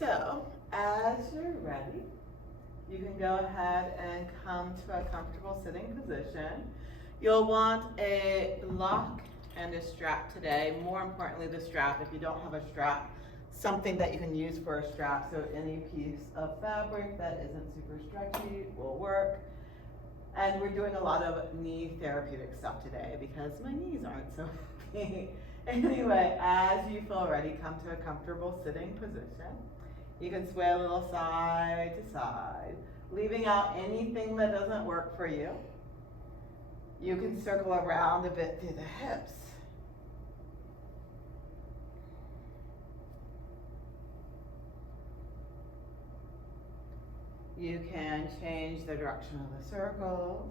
So, as you're ready, you can go ahead and come to a comfortable sitting position. You'll want a block and a strap today. More importantly, the strap. If you don't have a strap, something that you can use for a strap. So any piece of fabric that isn't super stretchy will work. And we're doing a lot of knee therapeutic stuff today because my knees aren't so happy. Anyway, as you feel ready, come to a comfortable sitting position. You can sway a little side to side, leaving out anything that doesn't work for you. You can circle around a bit through the hips. You can change the direction of the circles.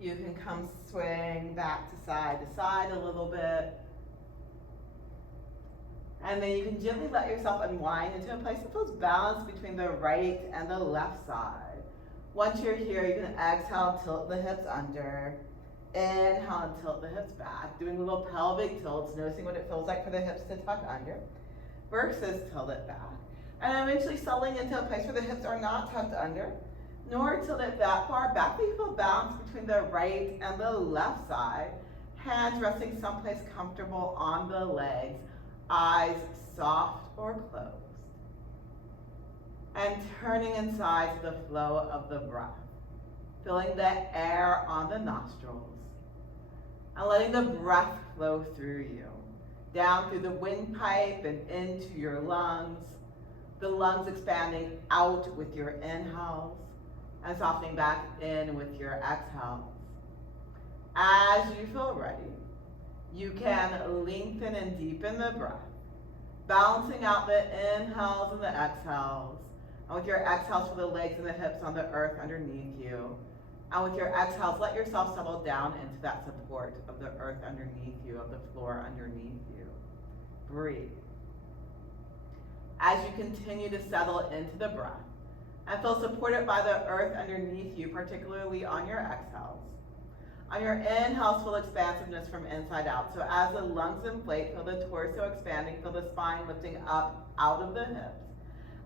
You can come swaying back to side a little bit. And then you can gently let yourself unwind into a place that feels balanced between the right and the left side. Once you're here, you can exhale, tilt the hips under. Inhale and tilt the hips back, doing little pelvic tilts, noticing what it feels like for the hips to tuck under versus tilt it back. And eventually settling into a place where the hips are not tucked under, nor tilt it that far back that you feel balanced between the right and the left side. Hands resting someplace comfortable on the legs, eyes soft or closed. And turning inside to the flow of the breath, filling the air on the nostrils, and letting the breath flow through you, down through the windpipe and into your lungs, the lungs expanding out with your inhales, and softening back in with your exhales. As you feel ready, you can lengthen and deepen the breath, balancing out the inhales and the exhales, and with your exhales for the legs and the hips on the earth underneath you. And with your exhales, let yourself settle down into that support of the earth underneath you, of the floor underneath you. Breathe. As you continue to settle into the breath and feel supported by the earth underneath you, particularly on your exhales. On your inhales, feel expansiveness from inside out. So as the lungs inflate, feel the torso expanding, feel the spine lifting up out of the hips.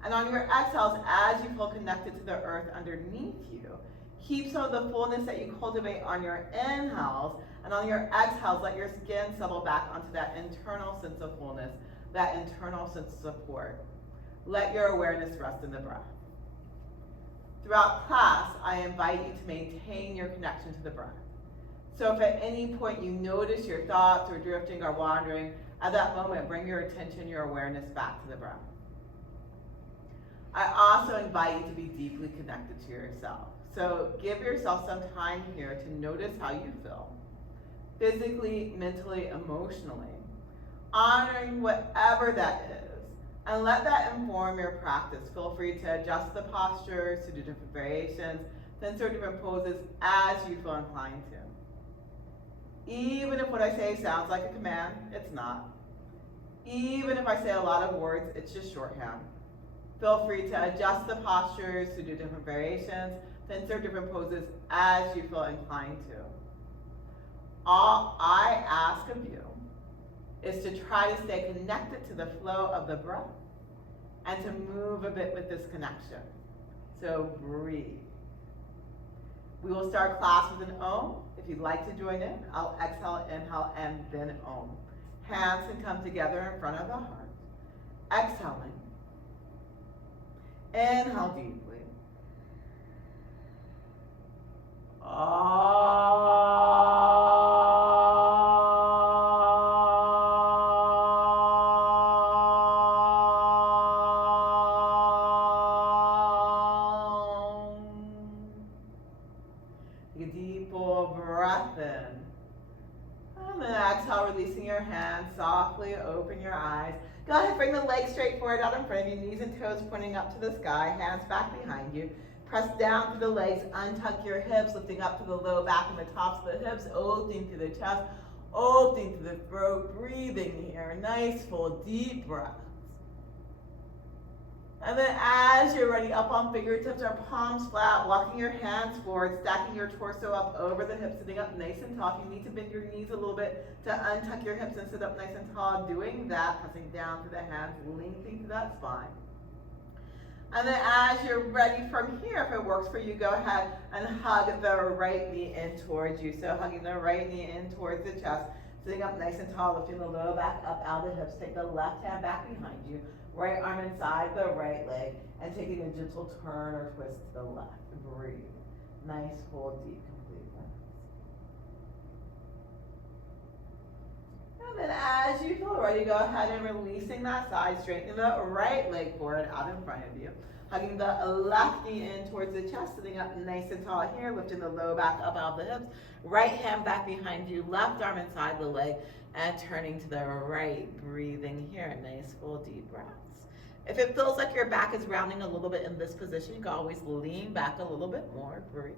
And on your exhales, as you feel connected to the earth underneath you, keep some of the fullness that you cultivate on your inhales, and on your exhales, let your skin settle back onto that internal sense of fullness, that internal sense of support. Let your awareness rest in the breath. Throughout class, I invite you to maintain your connection to the breath. So if at any point you notice your thoughts or drifting or wandering, at that moment, bring your attention, your awareness back to the breath. I also invite you to be deeply connected to yourself. So give yourself some time here to notice how you feel, physically, mentally, emotionally, honoring whatever that is, and let that inform your practice. Feel free to adjust the postures, to do different variations, to insert different poses as you feel inclined to. Even if what I say sounds like a command, it's not. Even if I say a lot of words, it's just shorthand. Feel free to adjust the postures, to do different variations, to insert different poses as you feel inclined to. All I ask of you is to try to stay connected to the flow of the breath and to move a bit with this connection. So breathe. We will start class with an Om. If you'd like to join in, I'll exhale, inhale, and then Om. Hands can come together in front of the heart. Exhaling. Inhale deeply. Take a deep full breath in. And then exhale, releasing your hands. Softly open your eyes. Go ahead, bring the legs straight forward out in front of you, knees and toes pointing up to the sky, hands back behind you. Press down through the legs, untuck your hips, lifting up to the low back and the tops of the hips, opening through the chest, opening through the throat, breathing here. Nice, full, deep breaths. And then as you're ready, up on fingertips or palms flat, walking your hands forward, stacking your torso up over the hips, sitting up nice and tall. If you need to bend your knees a little bit to untuck your hips and sit up nice and tall, doing that, pressing down through the hands, lengthening through that spine. And then as you're ready from here, if it works for you, go ahead and hug the right knee in towards you. So hugging the right knee in towards the chest, sitting up nice and tall, lifting the low back up out of the hips. Take the left hand back behind you, right arm inside the right leg, and taking a gentle turn or twist to the left. Breathe. Nice, full, deep, complete breaths. And then as you feel ready, go ahead and releasing that side, straightening the right leg forward out in front of you. Hugging the left knee in towards the chest, sitting up nice and tall here, lifting the low back up out of the hips. Right hand back behind you, left arm inside the leg, and turning to the right, breathing here. Nice, full, deep breaths. If it feels like your back is rounding a little bit in this position, you can always lean back a little bit more. Breathe.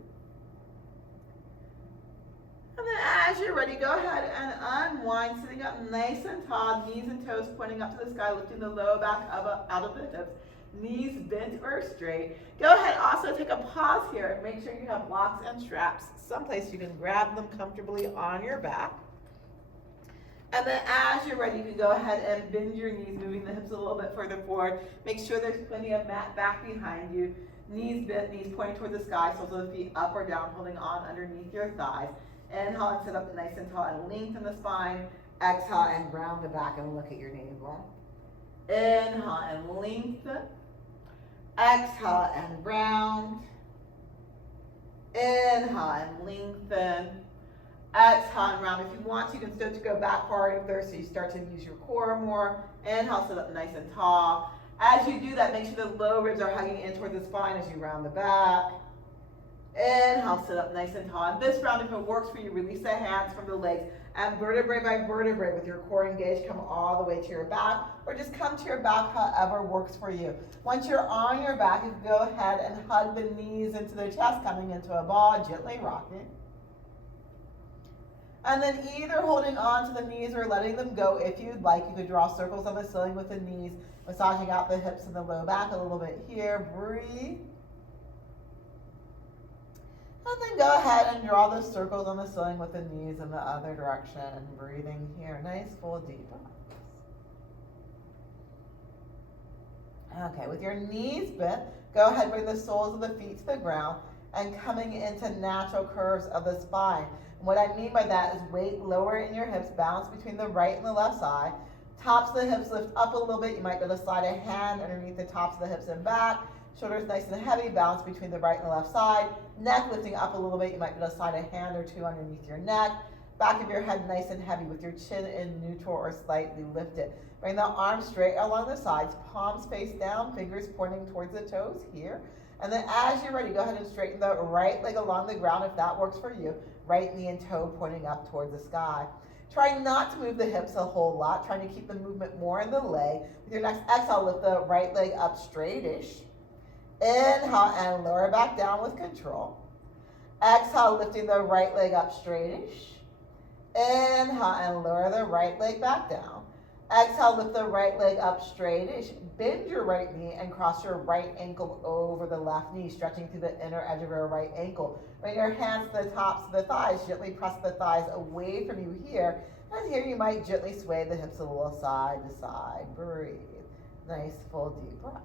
And then as you're ready, go ahead and unwind, sitting up nice and tall, knees and toes pointing up to the sky, lifting the low back up out of the hips, knees bent or straight. Go ahead, also take a pause here. Make sure you have blocks and straps someplace you can grab them comfortably on your back. And then as you're ready, you can go ahead and bend your knees, moving the hips a little bit further forward. Make sure there's plenty of mat back behind you. Knees bent, knees pointing toward the sky, soles of the feet up or down, holding on underneath your thighs. Inhale and sit up nice and tall and lengthen the spine. Exhale and round the back and look at your navel. Inhale and lengthen. Exhale and round. Inhale and lengthen. Exhale and round. If you want to, you can start to go back farther so you start to use your core more. Inhale, sit up nice and tall. As you do that, make sure the low ribs are hugging in towards the spine as you round the back. Inhale, sit up nice and tall. And this round, if it works for you, release the hands from the legs and vertebrae by vertebrae with your core engaged, come all the way to your back, or just come to your back however works for you. Once you're on your back, you can go ahead and hug the knees into the chest, coming into a ball, gently rocking. And then either holding on to the knees or letting them go if you'd like. You could draw circles on the ceiling with the knees, massaging out the hips and the low back a little bit here. Breathe. And then go ahead and draw those circles on the ceiling with the knees in the other direction. Breathing here. Nice, full, deep breaths. Okay, with your knees bent, go ahead and bring the soles of the feet to the ground and coming into natural curves of the spine. And what I mean by that is weight lower in your hips, balance between the right and the left side. Tops of the hips lift up a little bit. You might be able to slide a hand underneath the tops of the hips and back. Shoulders nice and heavy, balance between the right and the left side. Neck lifting up a little bit. You might be able to slide a hand or two underneath your neck. Back of your head nice and heavy with your chin in neutral or slightly lifted. Bring the arms straight along the sides, palms face down, fingers pointing towards the toes here. And then as you're ready, go ahead and straighten the right leg along the ground if that works for you. Right knee and toe pointing up towards the sky. Try not to move the hips a whole lot, trying to keep the movement more in the leg. With your next exhale, lift the right leg up straightish. Inhale and lower back down with control. Exhale, lifting the right leg up straightish. Inhale and lower the right leg back down. Exhale, lift the right leg up straightish. Bend your right knee and cross your right ankle over the left knee, stretching through the inner edge of your right ankle. Bring your hands to the tops of the thighs. Gently press the thighs away from you here. And here you might gently sway the hips a little side to side. Breathe. Nice, full, deep breaths.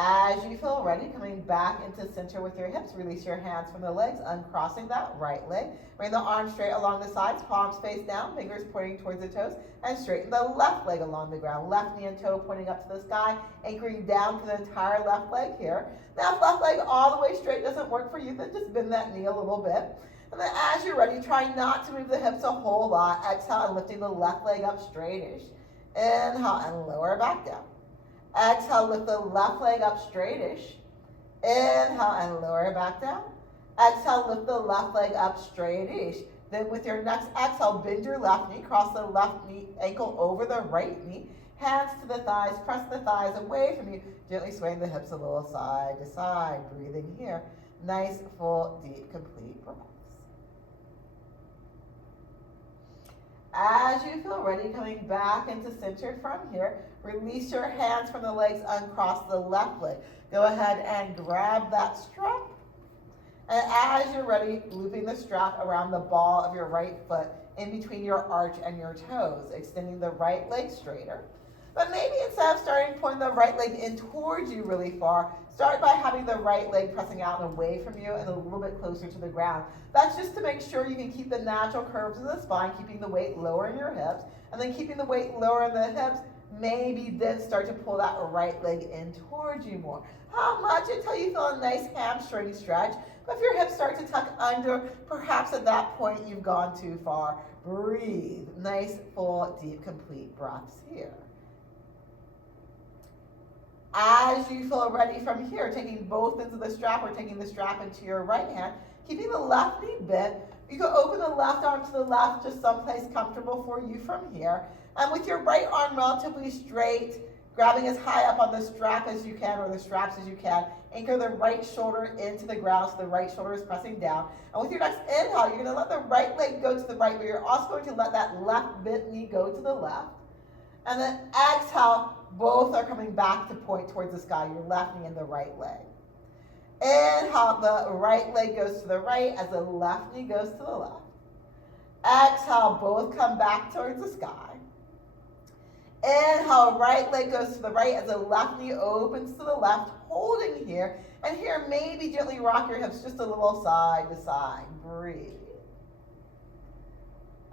As you feel ready, coming back into center with your hips, release your hands from the legs, uncrossing that right leg. Bring the arms straight along the sides, palms face down, fingers pointing towards the toes, and straighten the left leg along the ground. Left knee and toe pointing up to the sky, anchoring down to the entire left leg here. Now if left leg all the way straight doesn't work for you, then just bend that knee a little bit. And then as you're ready, try not to move the hips a whole lot. Exhale and lifting the left leg up straightish. Inhale and lower back down. Exhale, lift the left leg up straightish. Inhale and lower back down. Exhale, lift the left leg up straightish. Then with your next exhale, bend your left knee, cross the left knee ankle over the right knee. Hands to the thighs, press the thighs away from you. Gently swaying the hips a little side to side. Breathing here. Nice, full, deep, complete breaths. as you feel ready, coming back into center from here, release your hands from the legs, uncross the left leg. Go ahead and grab that strap. And as you're ready, looping the strap around the ball of your right foot in between your arch and your toes, extending the right leg straighter. But maybe instead of starting pointing the right leg in towards you really far, start by having the right leg pressing out and away from you and a little bit closer to the ground. That's just to make sure you can keep the natural curves of the spine, keeping the weight lower in your hips, and then keeping the weight lower in the hips, maybe then start to pull that right leg in towards you more. How much? Until you feel a nice hamstring stretch. But if your hips start to tuck under, perhaps at that point you've gone too far. Breathe. Nice, full, deep, complete breaths here. As you feel ready from here, taking both ends of the strap or taking the strap into your right hand, keeping the left knee bent, you can open the left arm to the left, just someplace comfortable for you from here. And with your right arm relatively straight, grabbing as high up on the strap as you can, or the straps as you can, anchor the right shoulder into the ground so the right shoulder is pressing down. And with your next inhale, you're going to let the right leg go to the right, but you're also going to let that left bent knee go to the left. And then exhale, both are coming back to point towards the sky, your left knee and the right leg. Inhale, the right leg goes to the right as the left knee goes to the left. Exhale, both come back towards the sky. Inhale, right leg goes to the right as the left knee opens to the left, holding here. And here, maybe gently rock your hips just a little side to side. Breathe.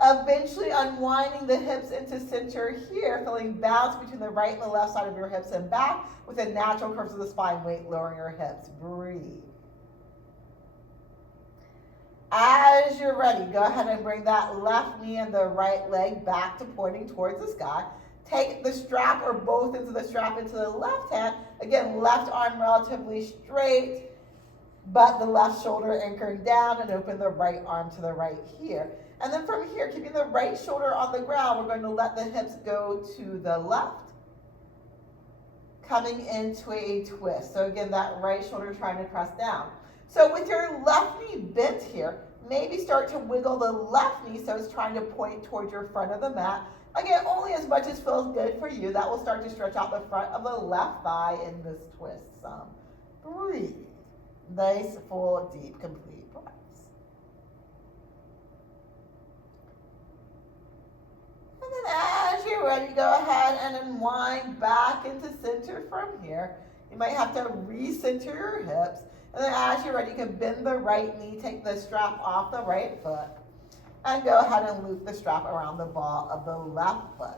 Eventually unwinding the hips into center here, feeling balance between the right and the left side of your hips and back with the natural curves of the spine, weight lowering your hips. Breathe. As you're ready, go ahead and bring that left knee and the right leg back to pointing towards the sky. Take the strap or both ends of the strap into the left hand. Again, left arm relatively straight, but the left shoulder anchoring down, and open the right arm to the right here. And then from here, keeping the right shoulder on the ground, we're going to let the hips go to the left, coming into a twist. So again, that right shoulder trying to press down. So with your left knee bent here, maybe start to wiggle the left knee so it's trying to point towards your front of the mat. Again, only as much as feels good for you. That will start to stretch out the front of the left thigh in this twist some. Breathe. Nice, full, deep, complete breaths. And then as you're ready, go ahead and unwind back into center from here. You might have to recenter your hips. And then as you're ready, you can bend the right knee, take the strap off the right foot, and go ahead and loop the strap around the ball of the left foot.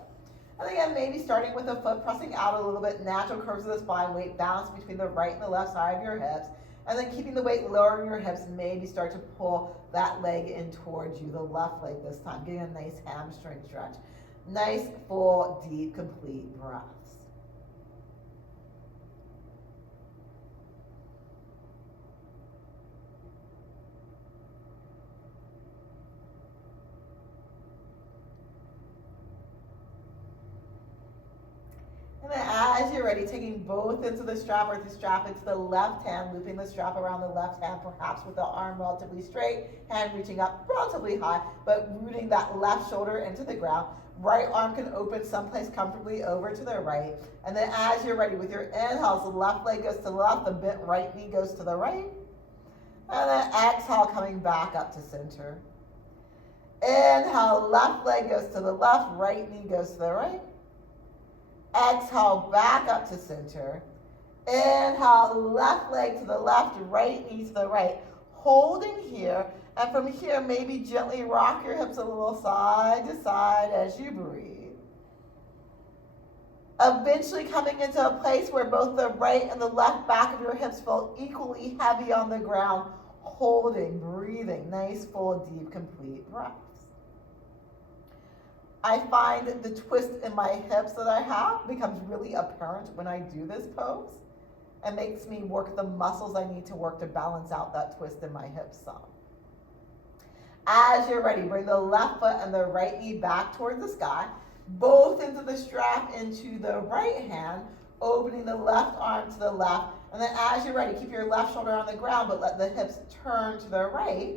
And again, maybe starting with the foot pressing out a little bit, natural curves of the spine, weight balance between the right and the left side of your hips. And then keeping the weight lower in your hips, maybe start to pull that leg in towards you, the left leg this time, getting a nice hamstring stretch. Nice, full, deep, complete breaths. And then as you're ready, taking both ends of the strap or the strap into the left hand, looping the strap around the left hand, perhaps with the arm relatively straight, hand reaching up relatively high, but rooting that left shoulder into the ground. Right arm can open someplace comfortably over to the right. And then as you're ready, with your inhales, the left leg goes to the left, the bent right knee goes to the right. And then exhale, coming back up to center. Inhale, left leg goes to the left, right knee goes to the right. Exhale, back up to center. Inhale, left leg to the left, right knee to the right. Holding here, and from here, maybe gently rock your hips a little side to side as you breathe. Eventually coming into a place where both the right and the left back of your hips feel equally heavy on the ground. Holding, breathing, nice, full, deep, complete breaths. I find the twist in my hips that I have becomes really apparent when I do this pose, and makes me work the muscles I need to work to balance out that twist in my hips some. As you're ready, bring the left foot and the right knee back towards the sky, both ends of the strap into the right hand, opening the left arm to the left, and then as you're ready, keep your left shoulder on the ground, but let the hips turn to the right.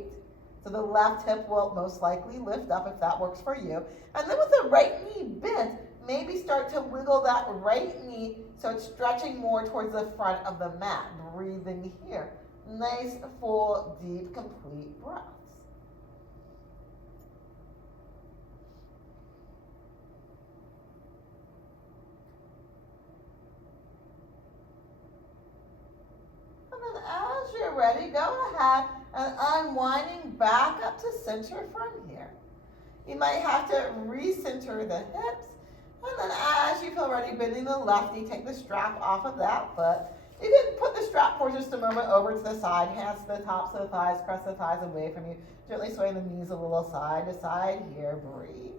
So the left hip will most likely lift up if that works for you. And then with the right knee bent, maybe start to wiggle that right knee so it's stretching more towards the front of the mat. Breathing here. Nice, full, deep, complete breaths. And then as you're ready, go ahead and unwinding back up to center from here. You might have to recenter the hips. And then as you feel ready, bending the left knee, take the strap off of that foot. You can put the strap for just a moment over to the side, hands to the tops of the thighs, press the thighs away from you. Gently swaying the knees a little side to side here, breathe.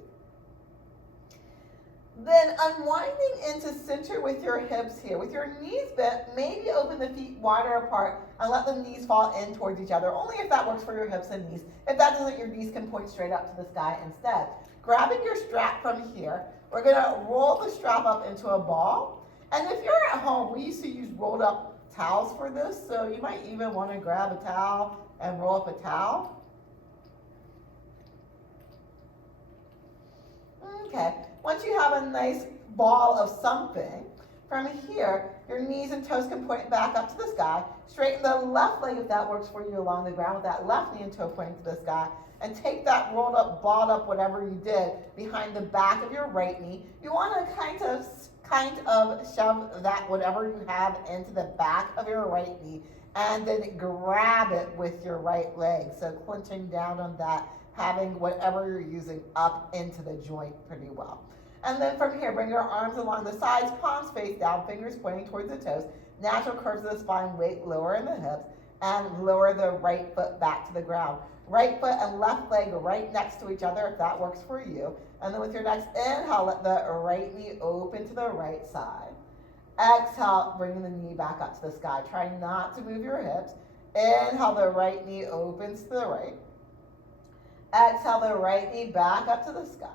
Then unwinding into center with your hips here. With your knees bent, maybe open the feet wider apart and let the knees fall in towards each other, only if that works for your hips and knees. If that doesn't, your knees can point straight up to the sky instead. Grabbing your strap from here, we're gonna roll the strap up into a ball. And if you're at home, we used to use rolled up towels for this, so you might even wanna grab a towel and roll up a towel. Okay, once you have a nice ball of something, from here, your knees and toes can point back up to the sky. Straighten the left leg if that works for you along the ground with that left knee and toe pointing to the sky. And take that rolled up, balled up, whatever you did, behind the back of your right knee. You want to kind of shove that whatever you have into the back of your right knee and then grab it with your right leg. So clenching down on that, having whatever you're using up into the joint pretty well. And then from here, bring your arms along the sides, palms face down, fingers pointing towards the toes. Natural curves of the spine, weight lower in the hips, and lower the right foot back to the ground. Right foot and left leg right next to each other if that works for you. And then with your next inhale, let the right knee open to the right side. Exhale, bringing the knee back up to the sky. Try not to move your hips. Inhale, the right knee opens to the right. Exhale, the right knee back up to the sky.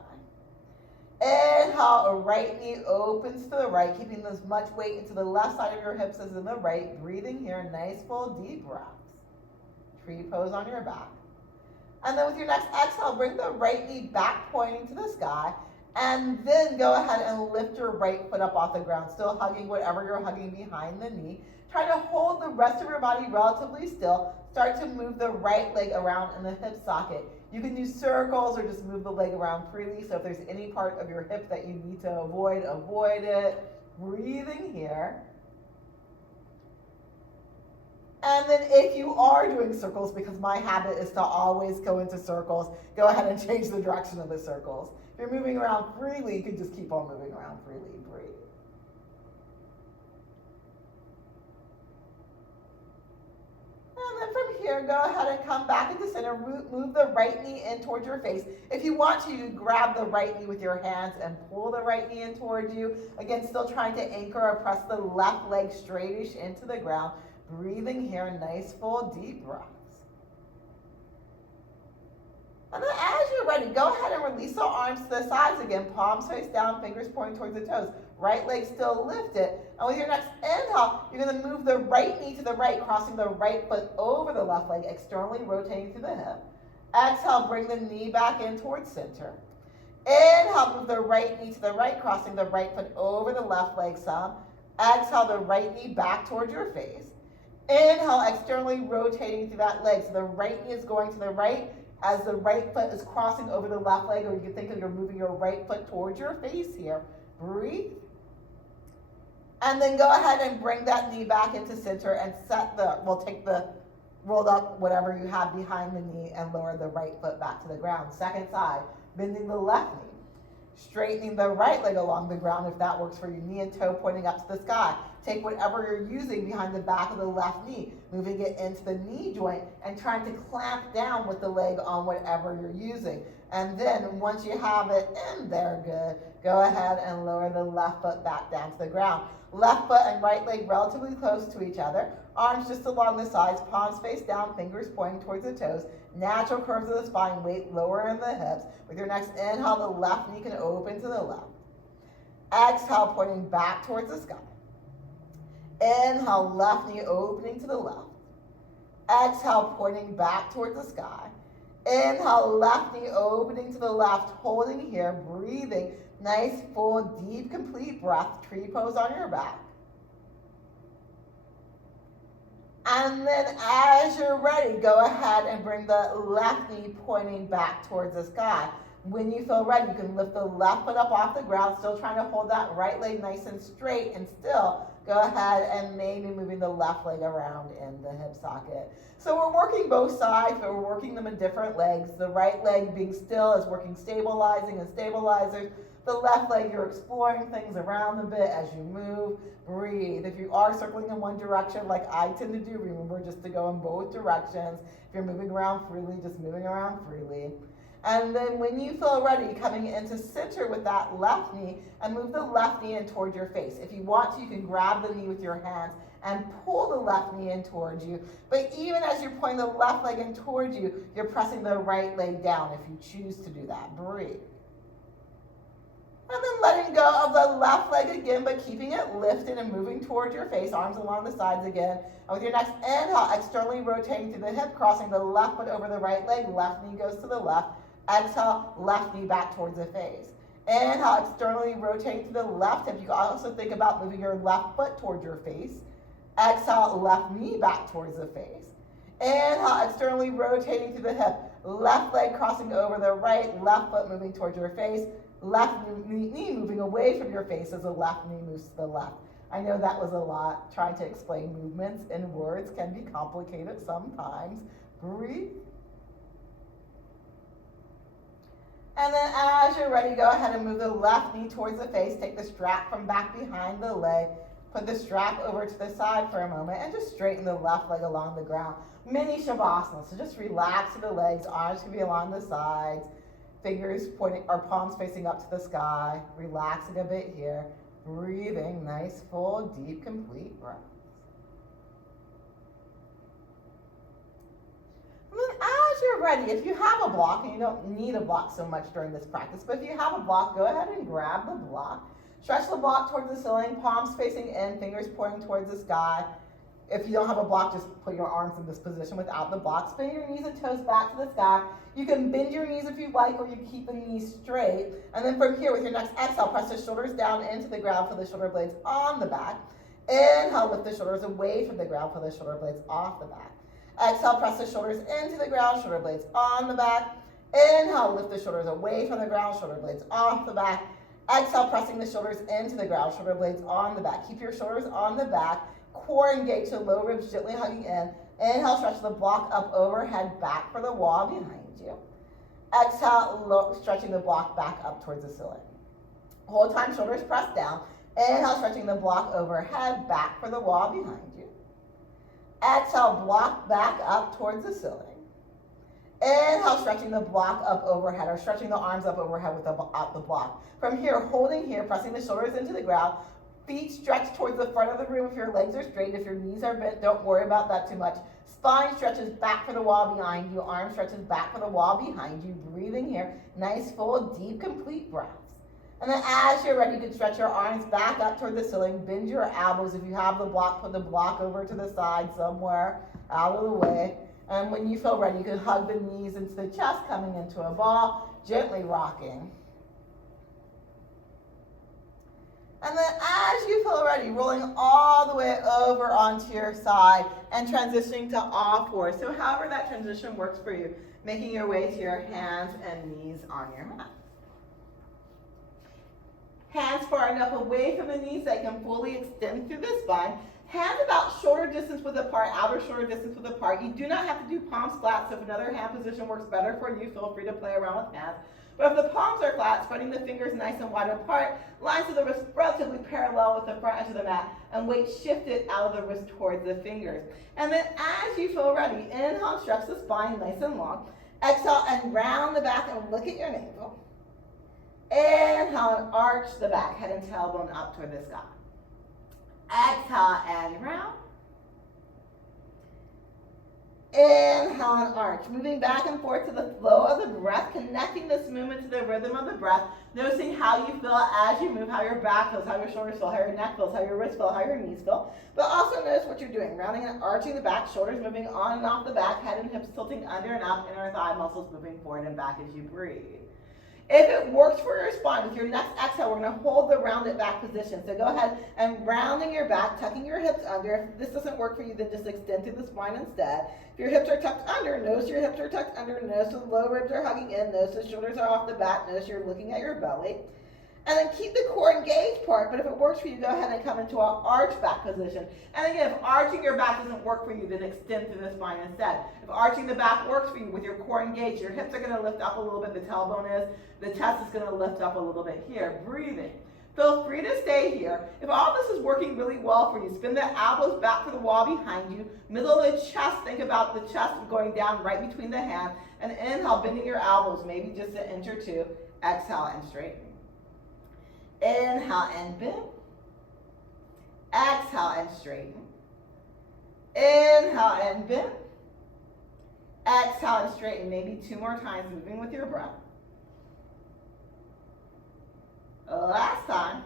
Inhale, right knee opens to the right, keeping as much weight into the left side of your hips as in the right. Breathing here, nice full deep breaths. Tree pose on your back. And then with your next exhale, bring the right knee back pointing to the sky. And then go ahead and lift your right foot up off the ground, still hugging whatever you're hugging behind the knee. Try to hold the rest of your body relatively still. Start to move the right leg around in the hip socket. You can do circles or just move the leg around freely. So if there's any part of your hip that you need to avoid it. Breathing here. And then if you are doing circles, because my habit is to always go into circles, go ahead and change the direction of the circles. If you're moving around freely, you can just keep on moving around freely. Breathe. And then from here, go ahead and come back into center. Move the right knee in towards your face. If you want to, you grab the right knee with your hands and pull the right knee in towards you. Again, still trying to anchor or press the left leg straightish into the ground. Breathing here, nice full deep breaths. And then as you're ready, go ahead and release the arms to the sides again. Palms face down, fingers pointing towards the toes. Right leg still lifted. And with your next inhale, you're going to move the right knee to the right, crossing the right foot over the left leg, externally rotating through the hip. Exhale, bring the knee back in towards center. Inhale, move the right knee to the right, crossing the right foot over the left leg some. Exhale, the right knee back towards your face. Inhale, externally rotating through that leg. So the right knee is going to the right as the right foot is crossing over the left leg, or you can think of you're moving your right foot towards your face here. Breathe. And then go ahead and bring that knee back into center and take the rolled up whatever you have behind the knee and lower the right foot back to the ground. Second side, bending the left knee. Straightening the right leg along the ground if that works for you. Knee and toe pointing up to the sky. Take whatever you're using behind the back of the left knee, moving it into the knee joint and trying to clamp down with the leg on whatever you're using. And then once you have it in there good, go ahead and lower the left foot back down to the ground. Left foot and right leg relatively close to each other. Arms just along the sides, palms face down, fingers pointing towards the toes. Natural curves of the spine, weight lower in the hips. With your next inhale, the left knee can open to the left. Exhale, pointing back towards the sky. Inhale, left knee opening to the left. Exhale, pointing back towards the sky. Inhale, left knee opening to the left, holding here, breathing. Nice, full, deep, complete breath. Tree pose on your back. And then as you're ready, go ahead and bring the left knee pointing back towards the sky. When you feel ready, you can lift the left foot up off the ground, still trying to hold that right leg nice and straight, and still go ahead and maybe moving the left leg around in the hip socket. So we're working both sides, but we're working them in different legs. The right leg being still is working stabilizing and stabilizers. The left leg, you're exploring things around a bit as you move. Breathe. If you are circling in one direction, like I tend to do, remember just to go in both directions. If you're moving around freely, just moving around freely. And then when you feel ready, coming into center with that left knee, and move the left knee in toward your face. If you want to, you can grab the knee with your hands and pull the left knee in towards you. But even as you're pulling the left leg in towards you, you're pressing the right leg down if you choose to do that. Breathe. And then letting go of the left leg again, but keeping it lifted and moving towards your face, arms along the sides again. And with your next inhale, externally rotating through the hip, crossing the left foot over the right leg, left knee goes to the left. Exhale, left knee back towards the face. Inhale, externally rotating to the left hip. You can also think about moving your left foot towards your face. Exhale, left knee back towards the face. Inhale, externally rotating to the hip. Left leg crossing over the right, left foot moving towards your face. Left knee moving away from your face as the left knee moves to the left. I know that was a lot. Trying to explain movements in words can be complicated sometimes. Breathe. And then as you're ready, go ahead and move the left knee towards the face. Take the strap from back behind the leg. Put the strap over to the side for a moment and just straighten the left leg along the ground. Mini Shavasana. So just relax the legs. Arms can be along the sides. Fingers pointing or palms facing up to the sky. Relaxing a bit here. Breathing. Nice, full, deep, complete breath. And then as you're ready, if you have a block, and you don't need a block so much during this practice, but if you have a block, go ahead and grab the block. Stretch the block towards the ceiling, palms facing in, fingers pointing towards the sky. If you don't have a block, just put your arms in this position without the block. Spin your knees and toes back to the sky. You can bend your knees if you like, or you keep the knees straight. And then from here, with your next exhale, press the shoulders down into the ground for the shoulder blades on the back. Inhale, lift the shoulders away from the ground for the shoulder blades off the back. Exhale, press the shoulders into the ground, shoulder blades on the back. Inhale, lift the shoulders away from the ground, shoulder blades off the back. Exhale, pressing the shoulders into the ground, shoulder blades on the back. Keep your shoulders on the back. Core engaged to low ribs, gently hugging in. Inhale, stretch the block up overhead, back for the wall behind you. Exhale, stretching the block back up towards the ceiling. Whole time, shoulders pressed down. Inhale, stretching the block overhead, back for the wall behind you. Exhale, block back up towards the ceiling. Inhale, stretching the block up overhead, or stretching the arms up overhead without the block. From here, holding here, pressing the shoulders into the ground. Feet stretch towards the front of the room if your legs are straight. If your knees are bent, don't worry about that too much. Spine stretches back for the wall behind you. Arm stretches back for the wall behind you. Breathing here. Nice, full, deep, complete breaths. And then as you're ready, you can stretch your arms back up toward the ceiling. Bend your elbows. If you have the block, put the block over to the side somewhere out of the way. And when you feel ready, you can hug the knees into the chest, coming into a ball, gently rocking. And then as you feel ready, rolling all the way over onto your side and transitioning to all fours. So however that transition works for you, making your way to your hands and knees on your mat. Hands far enough away from the knees that can fully extend through the spine. Hands about shoulder distance width apart, outer shoulder distance width apart. You do not have to do palms flat, so if another hand position works better for you, feel free to play around with hands. But if the palms are flat, spreading the fingers nice and wide apart, lines of the wrist relatively parallel with the front edge of the mat, and weight shifted out of the wrist towards the fingers. And then as you feel ready, inhale, stretch the spine nice and long. Exhale and round the back and look at your navel. Inhale and arch the back, head and tailbone up toward the sky. Exhale and round. Inhale and arch, moving back and forth to the flow of the breath. breath, connecting this movement to the rhythm of the breath, noticing how you feel as you move, how your back feels, how your shoulders feel, how your neck feels, how your wrists feel, how your knees feel. But also notice what you're doing, rounding and arching the back, shoulders moving on and off the back, head and hips tilting under and up, inner thigh muscles moving forward and back as you breathe. If it works for your spine, with your next exhale, we're going to hold the rounded back position. So go ahead and rounding your back, tucking your hips under. If this doesn't work for you, then just extend through the spine instead. If your hips are tucked under, notice your hips are tucked under, notice the low ribs are hugging in, notice the shoulders are off the back, notice you're looking at your belly. And then keep the core engaged part, but if it works for you, go ahead and come into our arch back position. And again, if arching your back doesn't work for you, then extend through the spine instead. If arching the back works for you with your core engaged, your hips are going to lift up a little bit, the tailbone is, the chest is going to lift up a little bit here. Breathing. Feel free to stay here. If all this is working really well for you, spin the elbows back to the wall behind you, middle of the chest, think about the chest going down right between the hands, and inhale, bending your elbows, maybe just an inch or two. Exhale and straighten. Inhale and bend. Exhale and straighten. Inhale and bend. Exhale and straighten. Maybe 2 more times, moving with your breath. Last time.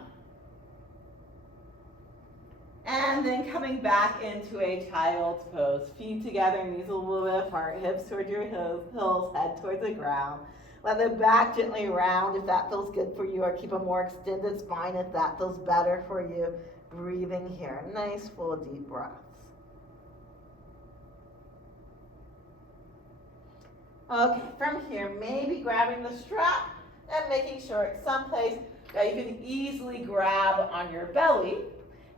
And then coming back into a child's pose. Feet together, knees a little bit apart, hips towards your heels, head towards the ground. Let the back gently round if that feels good for you, or keep a more extended spine if that feels better for you. Breathing here. Nice, full, deep breaths. Okay, from here, maybe grabbing the strap and making sure it's someplace that you can easily grab on your belly,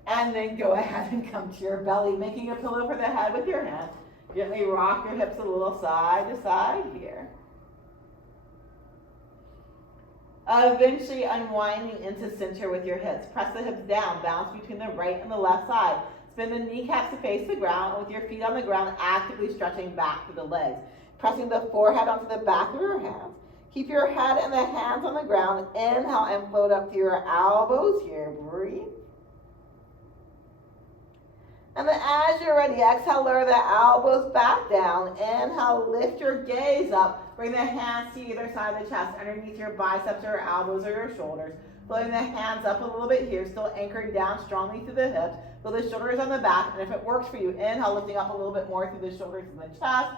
and then go ahead and come to your belly, making a pillow for the head with your hand. Gently rock your hips a little side to side here. Eventually unwinding into center with your hips. Press the hips down, balance between the right and the left side. Spin the kneecaps to face the ground, and with your feet on the ground, actively stretching back through the legs. Pressing the forehead onto the back of your hands. Keep your head and the hands on the ground. Inhale and float up to your elbows here. Breathe. And then as you're ready, exhale, lower the elbows back down. Inhale, lift your gaze up. Bring the hands to either side of the chest, underneath your biceps or your elbows or your shoulders. Floating the hands up a little bit here, still anchoring down strongly through the hips. Feel the shoulders on the back, and if it works for you, inhale, lifting up a little bit more through the shoulders and the chest.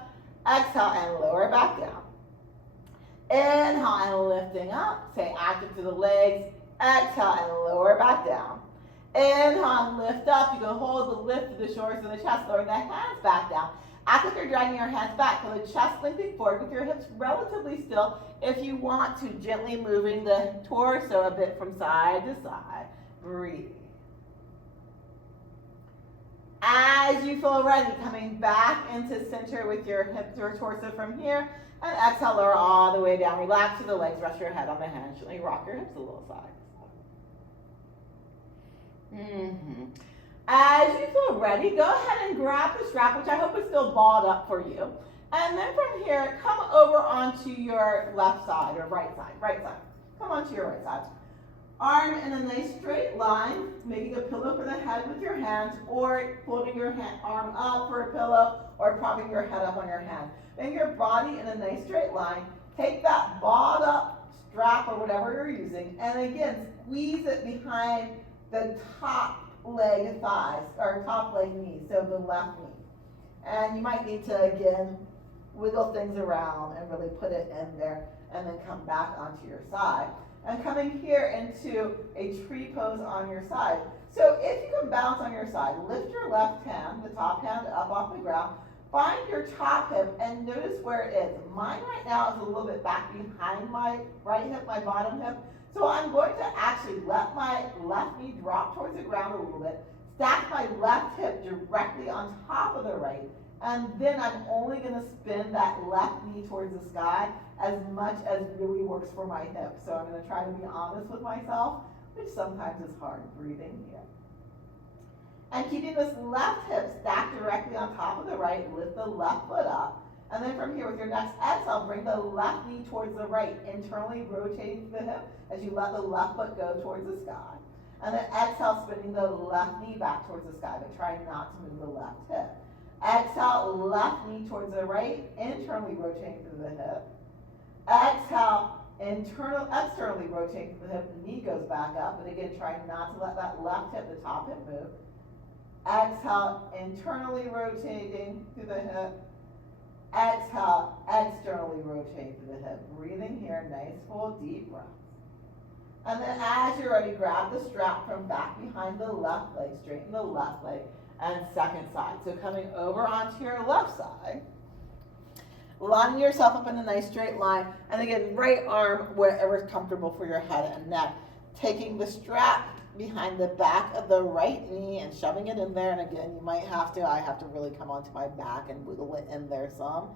Exhale and lower back down. Inhale and lifting up. Stay active through the legs. Exhale and lower back down. Inhale and lift up. You can hold the lift through the shoulders and the chest, lowering the hands back down. Act like you're dragging your hands back. Feel the chest lengthening forward with your hips relatively still. If you want to, gently moving the torso a bit from side to side. Breathe. As you feel ready, coming back into center with your hips or torso from here. And exhale, lower all the way down. Relax through the legs. Rest your head on the hands. Gently rock your hips a little side. As you feel ready, go ahead and grab the strap, which I hope is still balled up for you. And then from here, come over onto your left side or right side. Right side. Come onto your right side. Arm in a nice straight line, making a pillow for the head with your hands, or folding your arm up for a pillow, or propping your head up on your hand. Bring your body in a nice straight line. Take that balled up strap or whatever you're using, and again, squeeze it behind the top leg thighs, or top leg knee, so the left knee. And you might need to, again, wiggle things around and really put it in there, and then come back onto your side. And coming here into a tree pose on your side. So if you can balance on your side, lift your left hand, the top hand up off the ground, find your top hip and notice where it is. Mine right now is a little bit back behind my right hip, my bottom hip. So I'm going to actually let my left knee drop towards the ground a little bit, stack my left hip directly on top of the right, and then I'm only going to spin that left knee towards the sky as much as really works for my hip. So I'm going to try to be honest with myself, which sometimes is hard. Breathing here. And keeping this left hip stacked directly on top of the right, lift the left foot up. And then from here, with your next exhale, bring the left knee towards the right, internally rotating the hip as you let the left foot go towards the sky. And then exhale, spinning the left knee back towards the sky, but try not to move the left hip. Exhale, left knee towards the right, internally rotating through the hip. Externally rotate the hip, the knee goes back up, and again, try not to let that left hip, the top hip move. Exhale, internally rotating through the hip. Exhale, externally rotating through the hip. Breathing here, nice full deep breath. And then as you're ready, grab the strap from back behind the left leg, straighten the left leg, and second side. So coming over onto your left side, lining yourself up in a nice straight line, and again, right arm wherever's comfortable for your head and neck. Taking the strap behind the back of the right knee and shoving it in there, and again, you might have to, I have to really come onto my back and wiggle it in there some.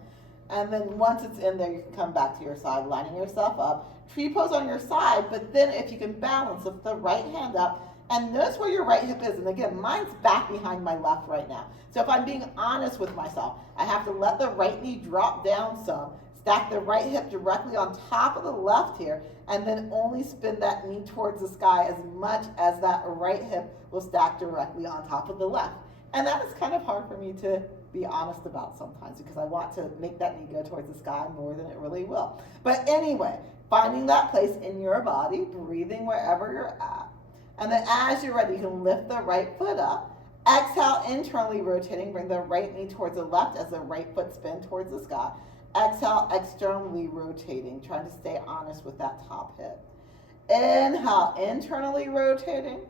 And then once it's in there, you can come back to your side, lining yourself up. Tree pose on your side, but then if you can balance, lift the right hand up, and notice where your right hip is. And again, mine's back behind my left right now. So if I'm being honest with myself, I have to let the right knee drop down some, stack the right hip directly on top of the left here, and then only spin that knee towards the sky as much as that right hip will stack directly on top of the left. And that is kind of hard for me to be honest about sometimes, because I want to make that knee go towards the sky more than it really will. But anyway, finding that place in your body, breathing wherever you're at. And then as you're ready, you can lift the right foot up. Exhale, internally rotating, bring the right knee towards the left as the right foot spins towards the sky. Exhale, externally rotating, trying to stay honest with that top hip. Inhale, internally rotating.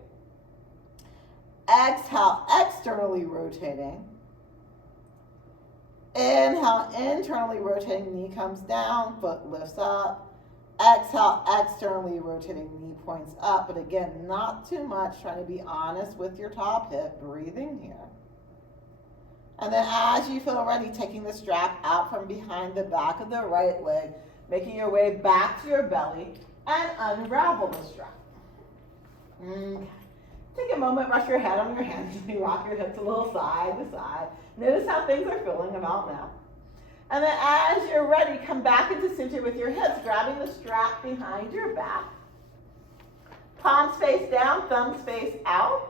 Exhale, externally rotating. Inhale, internally rotating, knee comes down, foot lifts up. Exhale, externally rotating, knee points up, but again, not too much, trying to be honest with your top hip, breathing here. And then as you feel ready, taking the strap out from behind the back of the right leg, making your way back to your belly, and unravel the strap. Okay. Take a moment, rest your head on your hands, you rock your hips a little side to side. Notice how things are feeling about now. And then as you're ready, come back into center with your hips, grabbing the strap behind your back. Palms face down, thumbs face out.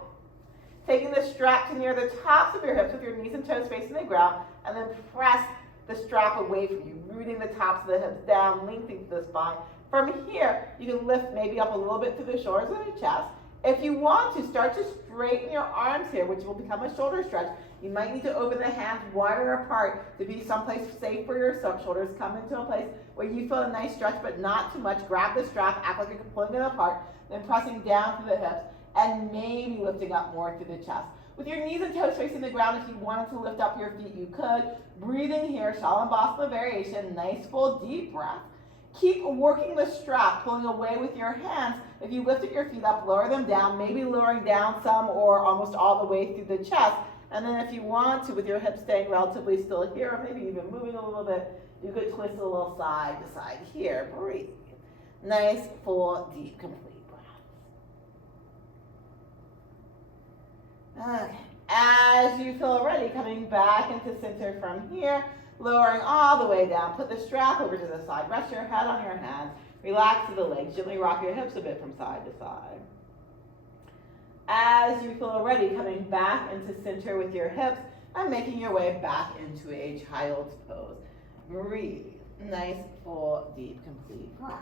Taking the strap to near the tops of your hips with your knees and toes facing the ground, and then press the strap away from you, rooting the tops of the hips down, lengthening the spine. From here, you can lift maybe up a little bit through the shoulders and the chest. If you want to, start to straighten your arms here, which will become a shoulder stretch. You might need to open the hands wider apart to be someplace safe for your shoulders. Come into a place where you feel a nice stretch, but not too much. Grab the strap, act like you're pulling it apart, then pressing down through the hips, and maybe lifting up more through the chest. With your knees and toes facing the ground, if you wanted to lift up your feet, you could. Breathing here, Shalabhasana variation, nice full deep breath. Keep working the strap, pulling away with your hands. If you lifted your feet up, lower them down, maybe lowering down some or almost all the way through the chest. And then if you want to, with your hips staying relatively still here, or maybe even moving a little bit, you could twist a little side to side here. Breathe. Nice, full, deep, complete breath. Okay. As you feel ready, coming back into center from here, lowering all the way down. Put the strap over to the side. Rest your head on your hands. Relax to the legs. Gently rock your hips a bit from side to side. As you feel ready, coming back into center with your hips and making your way back into a child's pose. Breathe. Nice, full, deep, complete breaths.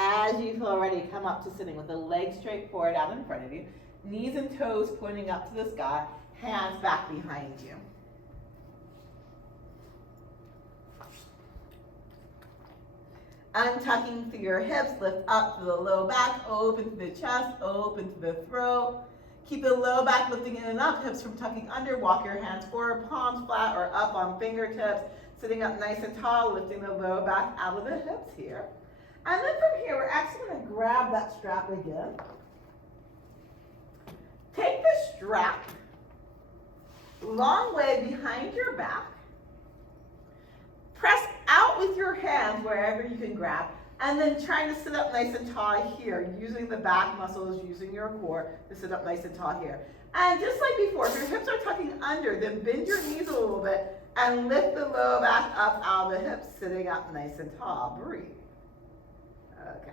As you feel ready, come up to sitting with the legs straight forward out in front of you, knees and toes pointing up to the sky, hands back behind you. Untucking through your hips, lift up through the low back, open through the chest, open through the throat. Keep the low back lifting in and up, hips from tucking under. Walk your hands forward, palms flat or up on fingertips. Sitting up nice and tall, lifting the low back out of the hips here. And then from here, we're actually going to grab that strap again. Take the strap long way behind your back. Press out with your hands wherever you can grab. And then trying to sit up nice and tall here, using the back muscles, using your core to sit up nice and tall here. And just like before, if your hips are tucking under, then bend your knees a little bit and lift the low back up out of the hips, sitting up nice and tall. Breathe. Okay.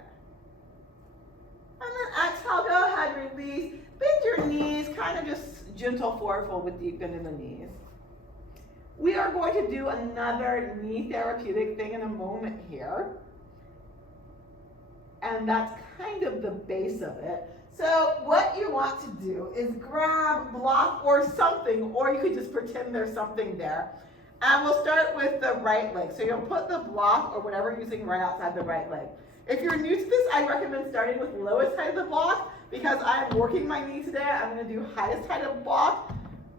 And then gentle forward fold with deep bend in the knees. We are going to do another knee therapeutic thing in a moment here. And that's kind of the base of it. So what you want to do is grab, block, or something, or you could just pretend there's something there. And we'll start with the right leg. So you'll put the block or whatever you're using right outside the right leg. If you're new to this, I recommend starting with lowest height of the block because I'm working my knee today. I'm going to do highest height of block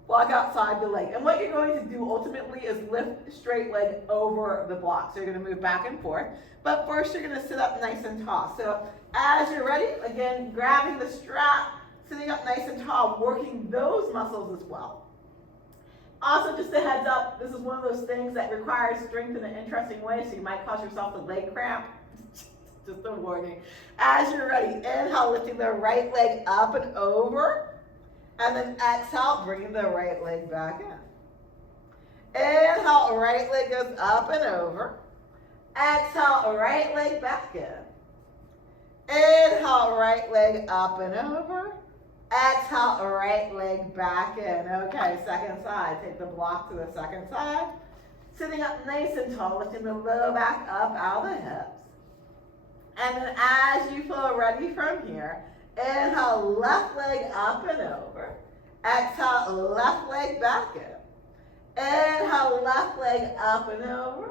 outside the leg. And what you're going to do ultimately is lift straight leg over the block. So you're going to move back and forth. But first you're going to sit up nice and tall. So as you're ready, again, grabbing the strap, sitting up nice and tall, working those muscles as well. Also, just a heads up, this is one of those things that requires strength in an interesting way, so you might cause yourself a leg cramp. Just a warning. As you're ready, inhale, lifting the right leg up and over. And then exhale, bringing the right leg back in. Inhale, right leg goes up and over. Exhale, right leg back in. Inhale, right leg up and over. Exhale, right leg back in. Okay, second side. Take the block to the second side. Sitting up nice and tall, lifting the low back up out of the hips. And then as you feel ready from here, inhale, left leg up and over. Exhale, left leg back in. Inhale, left leg up and over.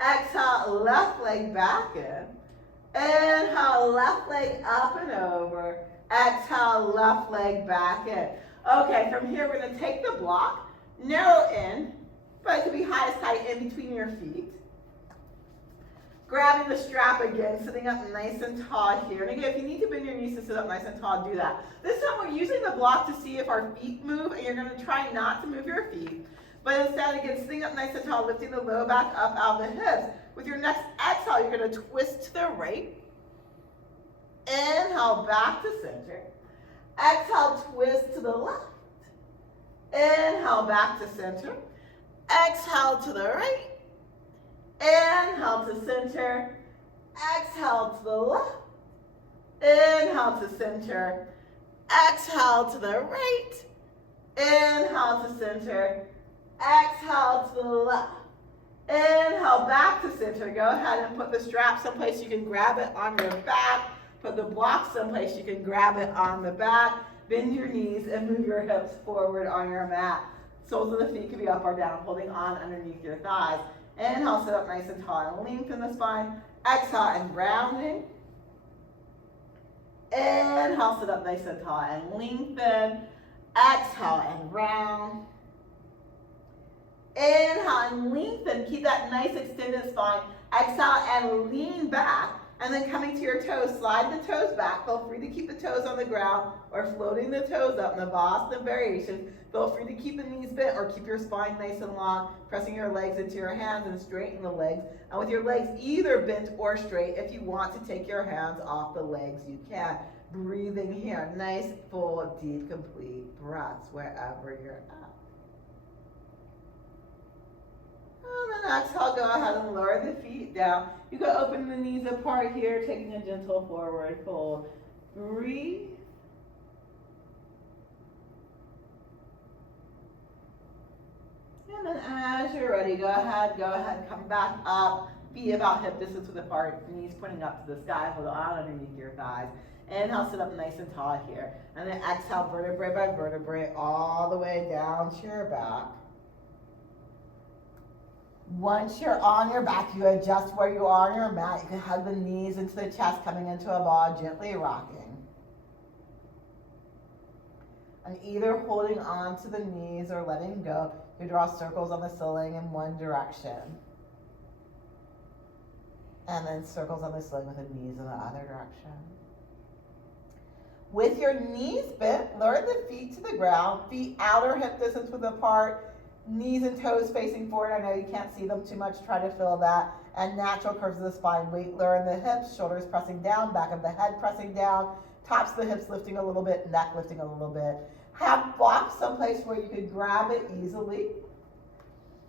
Exhale, left leg back in. Inhale, left leg up and over. Exhale, left leg back in. Okay, from here we're going to take the block, narrow in, but it could be highest height in between your feet. Grabbing the strap again, sitting up nice and tall here. And again, if you need to bend your knees to sit up nice and tall, do that. This time we're using the block to see if our feet move, and you're going to try not to move your feet. But instead, again, sitting up nice and tall, lifting the low back up out of the hips. With your next exhale, you're going to twist to the right. Inhale, back to center. Exhale, twist to the left. Inhale, back to center. Exhale to the right. Inhale to center. Exhale to the left. Inhale to center. Exhale to the right. Inhale to center. Exhale to the left. Inhale, back to center. Go ahead and put the strap someplace you can grab it on your back. Put the block someplace you can grab it on the back. Bend your knees and move your hips forward on your mat. Soles of the feet can be up or down, holding on underneath your thighs. Inhale, sit up nice and tall and lengthen the spine. Exhale and rounding. Inhale, sit up nice and tall and lengthen. Exhale and round. Inhale and lengthen. Keep that nice extended spine. Exhale and lean back. And then coming to your toes, slide the toes back. Feel free to keep the toes on the ground or floating the toes up in the Boston variation. Feel free to keep the knees bent or keep your spine nice and long, pressing your legs into your hands and straighten the legs. And with your legs either bent or straight, if you want to take your hands off the legs, you can. Breathing here, nice, full, deep, complete breaths wherever you're at. And then exhale, go ahead and lower the feet down. You can open the knees apart here, taking a gentle forward fold. Breathe. And then as you're ready, go ahead, come back up. Feet about hip distance width apart, knees pointing up to the sky, hold on underneath your thighs. Inhale, sit up nice and tall here. And then exhale, vertebrae by vertebrae, all the way down to your back. Once you're on your back, you adjust where you are on your mat. You can hug the knees into the chest, coming into a ball, gently rocking. And either holding on to the knees or letting go, you draw circles on the ceiling in one direction. And then circles on the ceiling with the knees in the other direction. With your knees bent, lower the feet to the ground, feet outer hip distance width apart, knees and toes facing forward. I know you can't see them too much, try to feel that. And natural curves of the spine, weight lower in the hips, shoulders pressing down, back of the head pressing down, tops of the hips lifting a little bit, neck lifting a little bit. Have blocks someplace where you could grab it easily.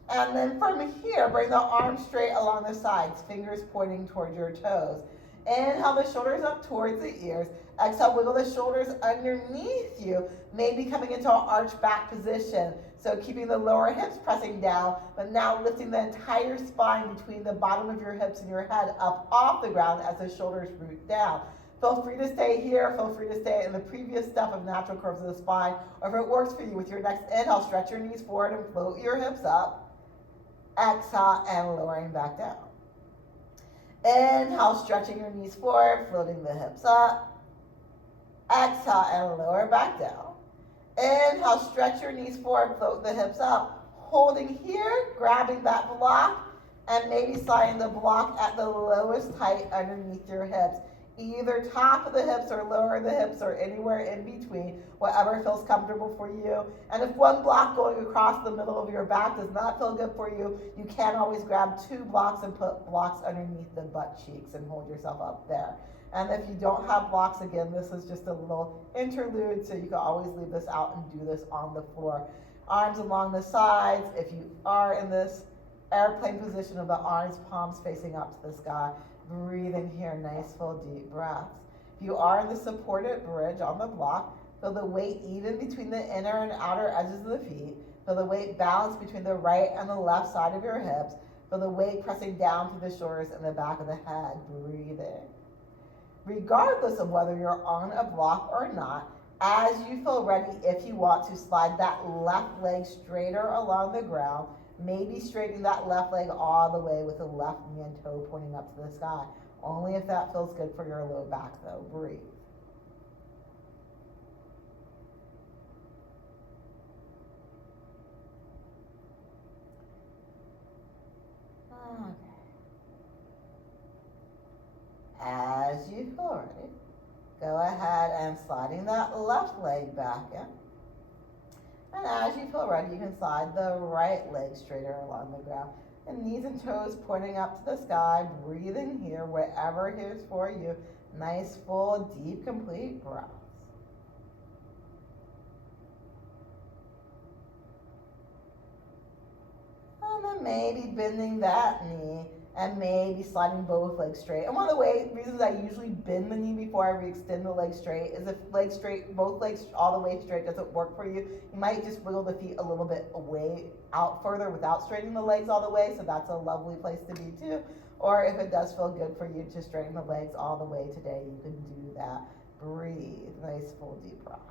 And then from here, bring the arms straight along the sides, fingers pointing towards your toes. Inhale the shoulders up towards the ears. Exhale, wiggle the shoulders underneath you, maybe coming into an arch back position. So keeping the lower hips pressing down, but now lifting the entire spine between the bottom of your hips and your head up off the ground as the shoulders root down. Feel free to stay here, feel free to stay in the previous step of natural curves of the spine, or if it works for you, with your next inhale, stretch your knees forward and float your hips up. Exhale and lowering back down. Inhale, stretching your knees forward, floating the hips up. Exhale and lower back down. Inhale, stretch your knees forward, float the hips up. Holding here, grabbing that block, and maybe sliding the block at the lowest height underneath your hips. Either top of the hips or lower the hips or anywhere in between, whatever feels comfortable for you. And if one block going across the middle of your back does not feel good for you, you can always grab two blocks and put blocks underneath the butt cheeks and hold yourself up there. And if you don't have blocks, again, this is just a little interlude, so you can always leave this out and do this on the floor. Arms along the sides. If you are in this airplane position of the arms, palms facing up to the sky, breathe in here, nice full deep breaths. If you are in the supported bridge on the block, feel the weight even between the inner and outer edges of the feet. Feel the weight balance between the right and the left side of your hips. Feel the weight pressing down through the shoulders and the back of the head. Breathe in. Regardless of whether you're on a block or not, as you feel ready, if you want to, slide that left leg straighter along the ground. Maybe straightening that left leg all the way with the left knee and toe pointing up to the sky. Only if that feels good for your low back though. Breathe. Okay. As you feel ready, go ahead and sliding that left leg back in. And as you feel ready, you can slide the right leg straighter along the ground. And knees and toes pointing up to the sky, breathing here, wherever here's for you. Nice, full, deep, complete breaths. And then maybe bending that knee and maybe sliding both legs straight. And one of the reasons I usually bend the knee before I re-extend the leg straight is if leg straight, both legs all the way straight doesn't work for you, you might just wiggle the feet a little bit away out further without straightening the legs all the way, so that's a lovely place to be too. Or if it does feel good for you to straighten the legs all the way today, you can do that. Breathe, nice full deep breaths.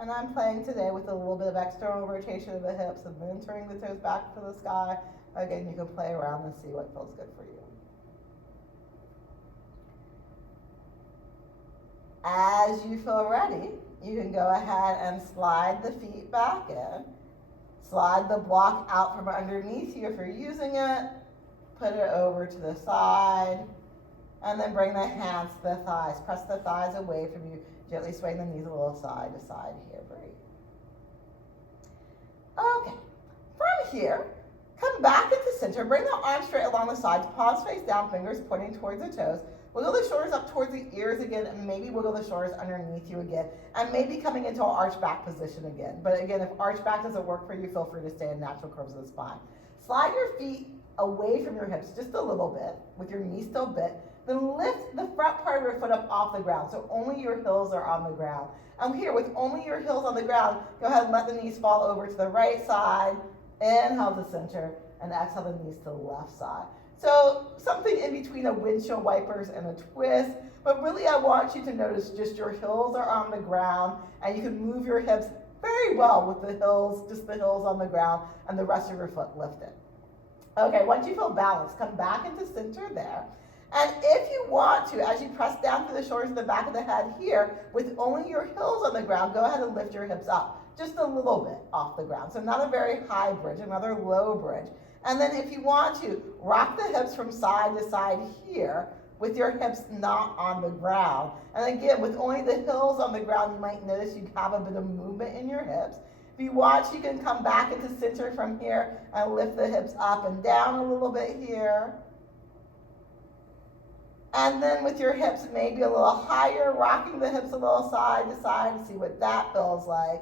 And I'm playing today with a little bit of external rotation of the hips and then turning the toes back to the sky. Again, you can play around and see what feels good for you. As you feel ready, you can go ahead and slide the feet back in. Slide the block out from underneath you if you're using it. Put it over to the side. And then bring the hands to the thighs. Press the thighs away from you. Gently swaying the knees a little side to side here. Breathe. Okay. From here, come back into center. Bring the arms straight along the sides. Palms face down, fingers pointing towards the toes. Wiggle the shoulders up towards the ears again, and maybe wiggle the shoulders underneath you again. And maybe coming into an arch back position again. But again, if arch back doesn't work for you, feel free to stay in natural curves of the spine. Slide your feet away from your hips just a little bit, with your knees still bent. Then lift the front part of your foot up off the ground, so only your heels are on the ground. And here, with only your heels on the ground, go ahead and let the knees fall over to the right side. Inhale to center, and exhale the knees to the left side. So something in between a windshield wipers and a twist, but really I want you to notice just your heels are on the ground, and you can move your hips very well with the heels, just the heels on the ground, and the rest of your foot lifted. Okay, once you feel balanced, come back into center there. And if you want to, as you press down through the shoulders and the back of the head here, with only your heels on the ground, go ahead and lift your hips up just a little bit off the ground. So not a very high bridge, another low bridge. And then if you want to, rock the hips from side to side here with your hips not on the ground. And again, with only the heels on the ground, you might notice you have a bit of movement in your hips. If you want, you can come back into center from here and lift the hips up and down a little bit here. And then with your hips maybe a little higher, rocking the hips a little side to side to see what that feels like.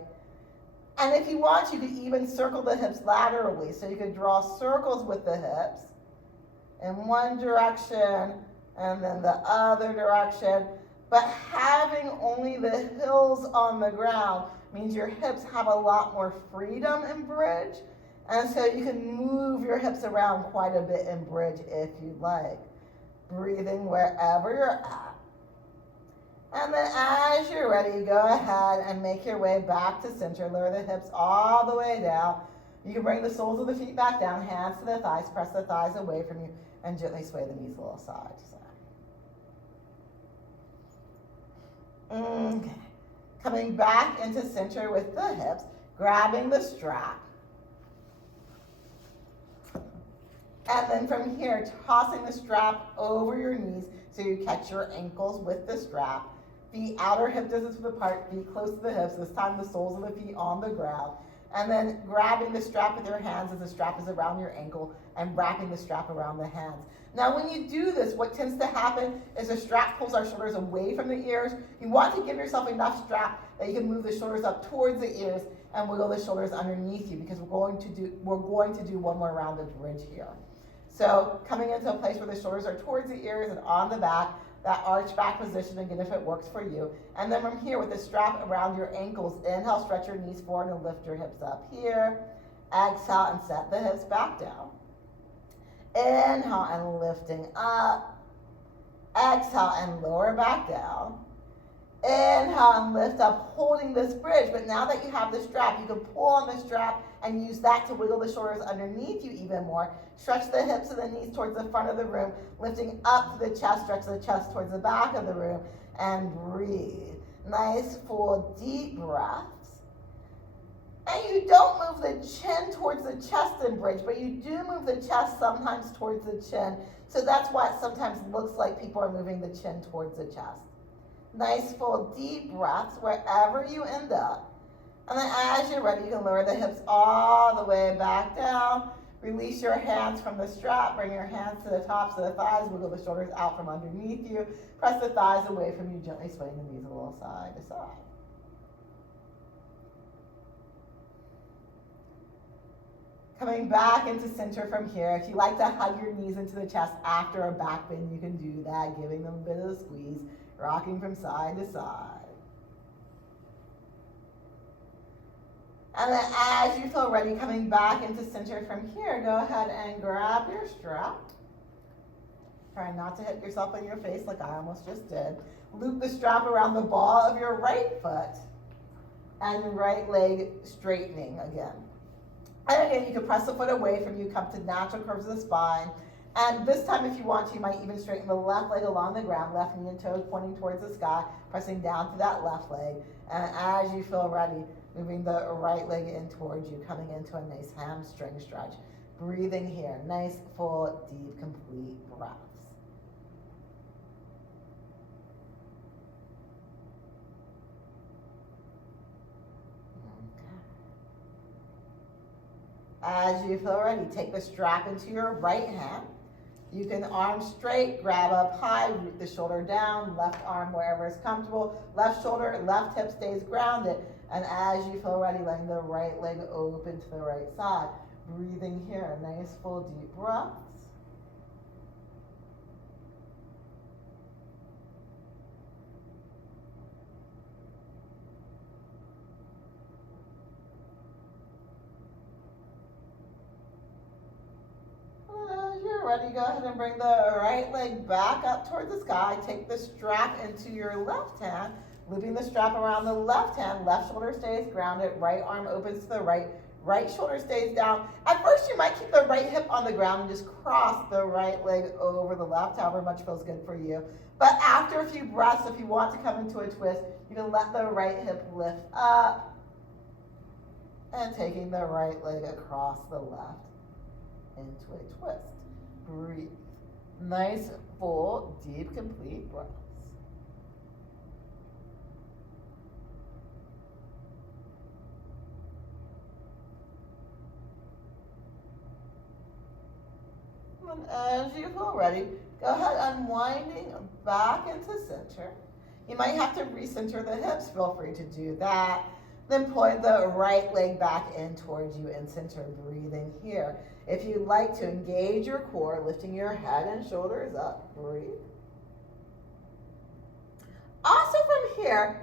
And if you want, you could even circle the hips laterally. So you could draw circles with the hips in one direction and then the other direction. But having only the heels on the ground means your hips have a lot more freedom in bridge. And so you can move your hips around quite a bit in bridge if you'd like. Breathing wherever you're at. And then as you're ready, go ahead and make your way back to center. Lower the hips all the way down. You can bring the soles of the feet back down, hands to the thighs, press the thighs away from you, and gently sway the knees a little side to side. Okay. Coming back into center with the hips, grabbing the strap. And then from here, tossing the strap over your knees so you catch your ankles with the strap. Feet outer hip distance apart, feet close to the hips. This time the soles of the feet on the ground. And then grabbing the strap with your hands as the strap is around your ankle and wrapping the strap around the hands. Now when you do this, what tends to happen is the strap pulls our shoulders away from the ears. You want to give yourself enough strap that you can move the shoulders up towards the ears and wiggle the shoulders underneath you, because we're going to do one more round of bridge here. So coming into a place where the shoulders are towards the ears and on the back, that arch back position again if it works for you. And then from here with the strap around your ankles, inhale, stretch your knees forward and lift your hips up here. Exhale and set the hips back down. Inhale and lifting up. Exhale and lower back down. Inhale and lift up, holding this bridge. But now that you have the strap, you can pull on the strap and use that to wiggle the shoulders underneath you even more. Stretch the hips and the knees towards the front of the room, lifting up to the chest, stretch the chest towards the back of the room, and breathe. Nice, full, deep breaths. And you don't move the chin towards the chest in bridge, but you do move the chest sometimes towards the chin. So that's why it sometimes looks like people are moving the chin towards the chest. Nice, full, deep breaths wherever you end up. And then as you're ready, you can lower the hips all the way back down. Release your hands from the strap. Bring your hands to the tops of the thighs. Wiggle the shoulders out from underneath you. Press the thighs away from you, gently swaying the knees a little side to side. Coming back into center from here. If you like to hug your knees into the chest after a back bend, you can do that, giving them a bit of a squeeze, rocking from side to side. And then as you feel ready, coming back into center from here, go ahead and grab your strap. Try not to hit yourself in your face like I almost just did. Loop the strap around the ball of your right foot and right leg straightening again. And again, you can press the foot away from you, come to natural curves of the spine. And this time, if you want to, you might even straighten the left leg along the ground, left knee and toes pointing towards the sky, pressing down to that left leg. And as you feel ready, moving the right leg in towards you, coming into a nice hamstring stretch. Breathing here, nice, full, deep, complete breaths. As you feel ready, take the strap into your right hand. You can arm straight, grab up high, root the shoulder down, left arm wherever is comfortable, left shoulder, left hip stays grounded. And as you feel ready, letting the right leg open to the right side. Breathing here, nice full deep breaths. As you're ready, go ahead and bring the right leg back up towards the sky. Take the strap into your left hand. Looping the strap around the left hand, left shoulder stays grounded, right arm opens to the right, right shoulder stays down. At first you might keep the right hip on the ground and just cross the right leg over the left, however much feels good for you. But after a few breaths, if you want to come into a twist, you can let the right hip lift up and taking the right leg across the left into a twist. Breathe. Nice, full, deep, complete breaths. And as you feel ready, go ahead unwinding back into center. You might have to recenter the hips, feel free to do that. Then point the right leg back in towards you and center, breathing here. If you'd like to engage your core, lifting your head and shoulders up, breathe. Also from here,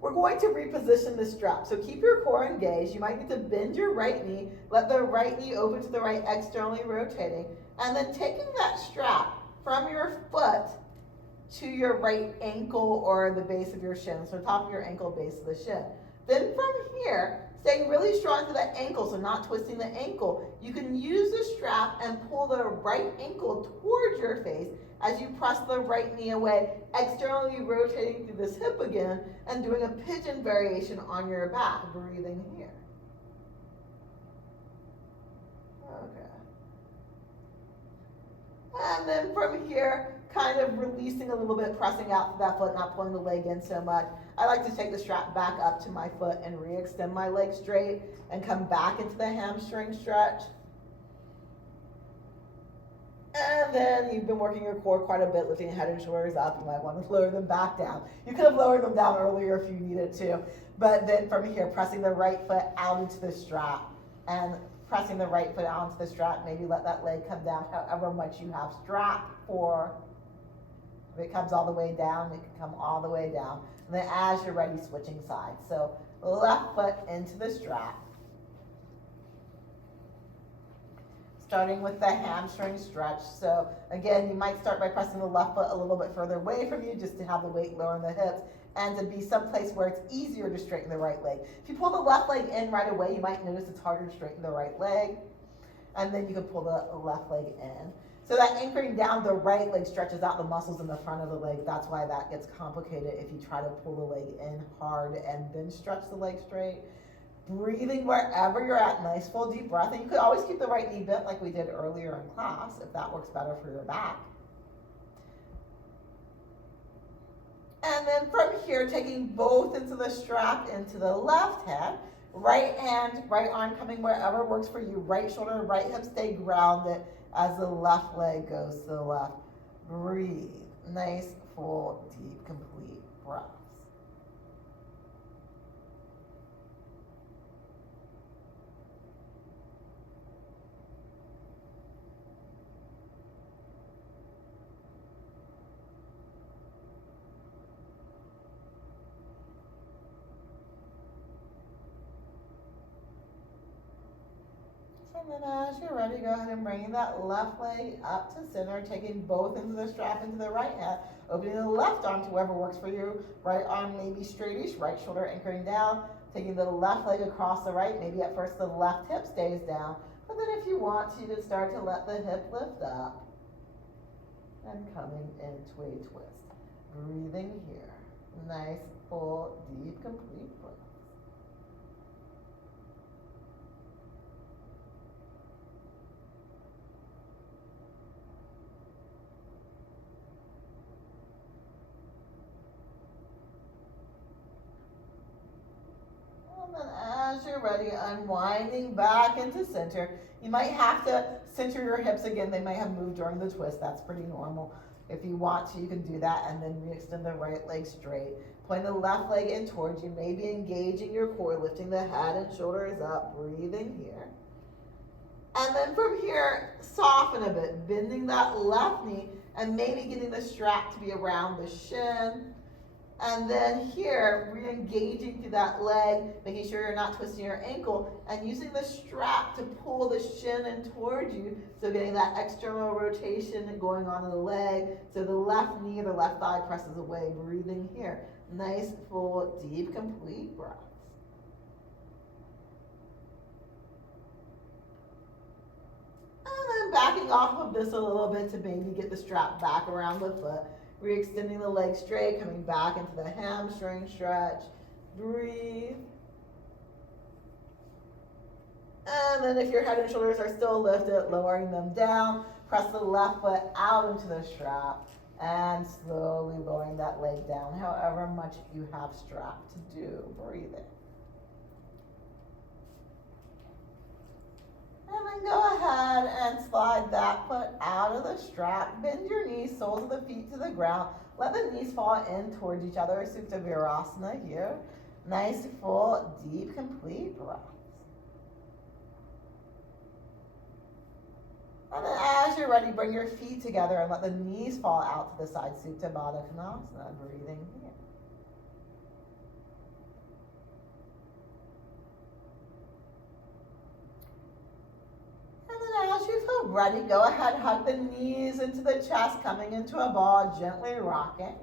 we're going to reposition the strap. So keep your core engaged. You might need to bend your right knee, let the right knee open to the right, externally rotating, and then taking that strap from your foot to your right ankle or the base of your shin, so top of your ankle, base of the shin. Then from here, staying really strong to the ankle, so not twisting the ankle, you can use the strap and pull the right ankle towards your face as you press the right knee away, externally rotating through this hip again and doing a pigeon variation on your back, breathing here. Okay. And then from here, kind of releasing a little bit, pressing out that foot, not pulling the leg in so much. I like to take the strap back up to my foot and re-extend my leg straight and come back into the hamstring stretch. And then you've been working your core quite a bit, lifting your head and shoulders up. You might want to lower them back down. You could have lowered them down earlier if you needed to. But then from here, pressing the right foot out into the strap and pressing the right foot out into the strap. Maybe let that leg come down however much you have strap for. If it comes all the way down, it can come all the way down. And then as you're ready, switching sides. So left foot into the strap. Starting with the hamstring stretch. So again, you might start by pressing the left foot a little bit further away from you just to have the weight lower in the hips and to be someplace where it's easier to straighten the right leg. If you pull the left leg in right away, you might notice it's harder to straighten the right leg. And then you can pull the left leg in. So that anchoring down the right leg stretches out the muscles in the front of the leg. That's why that gets complicated if you try to pull the leg in hard and then stretch the leg straight. Breathing wherever you're at, nice full deep breath. And you could always keep the right knee bent like we did earlier in class if that works better for your back. And then from here, taking both into the strap into the left hand, right hand, right arm coming wherever works for you. Right shoulder, right hip stay grounded as the left leg goes to the left. Breathe. Nice, full, deep, complete breaths. And then as you're ready, go ahead and bring that left leg up to center, taking both into the strap into the right hand, opening the left arm to wherever works for you. Right arm maybe straightish, right shoulder anchoring down, taking the left leg across the right. Maybe at first the left hip stays down, but then if you want to, you can start to let the hip lift up and coming into a twist. Breathing here. Nice, full, deep, complete breath. And as you're ready, unwinding back into center. You might have to center your hips again. They might have moved during the twist. That's pretty normal. If you want to, you can do that and then re-extend the right leg straight. Point the left leg in towards you, maybe engaging your core, lifting the head and shoulders up, breathing here. And then from here, soften a bit, bending that left knee and maybe getting the strap to be around the shin. And then here, re-engaging through that leg, making sure you're not twisting your ankle, and using the strap to pull the shin in towards you, so getting that external rotation going on in the leg, so the left knee or the left thigh presses away, breathing here. Nice, full, deep, complete breaths. And then backing off of this a little bit to maybe get the strap back around the foot. Re-extending the leg straight, coming back into the hamstring stretch. Breathe. And then if your head and shoulders are still lifted, lowering them down. Press the left foot out into the strap and slowly lowering that leg down, however much you have strap to do. Breathe in. And then go ahead and slide that foot out of the strap. Bend your knees, soles of the feet to the ground. Let the knees fall in towards each other, Supta Virasana here. Nice, full, deep, complete breaths. And then as you're ready, bring your feet together and let the knees fall out to the side, Supta Baddha Konasana, breathing here. And then as you feel ready, go ahead, hug the knees into the chest, coming into a ball, gently rocking.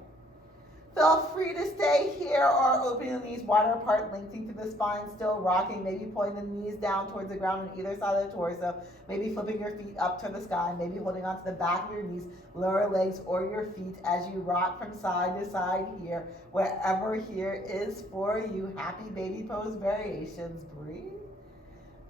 Feel free to stay here or opening the knees wider apart, lengthening through the spine, still rocking, maybe pulling the knees down towards the ground on either side of the torso, maybe flipping your feet up to the sky, maybe holding onto the back of your knees, lower legs or your feet as you rock from side to side here, wherever here is for you. Happy baby pose variations, breathe.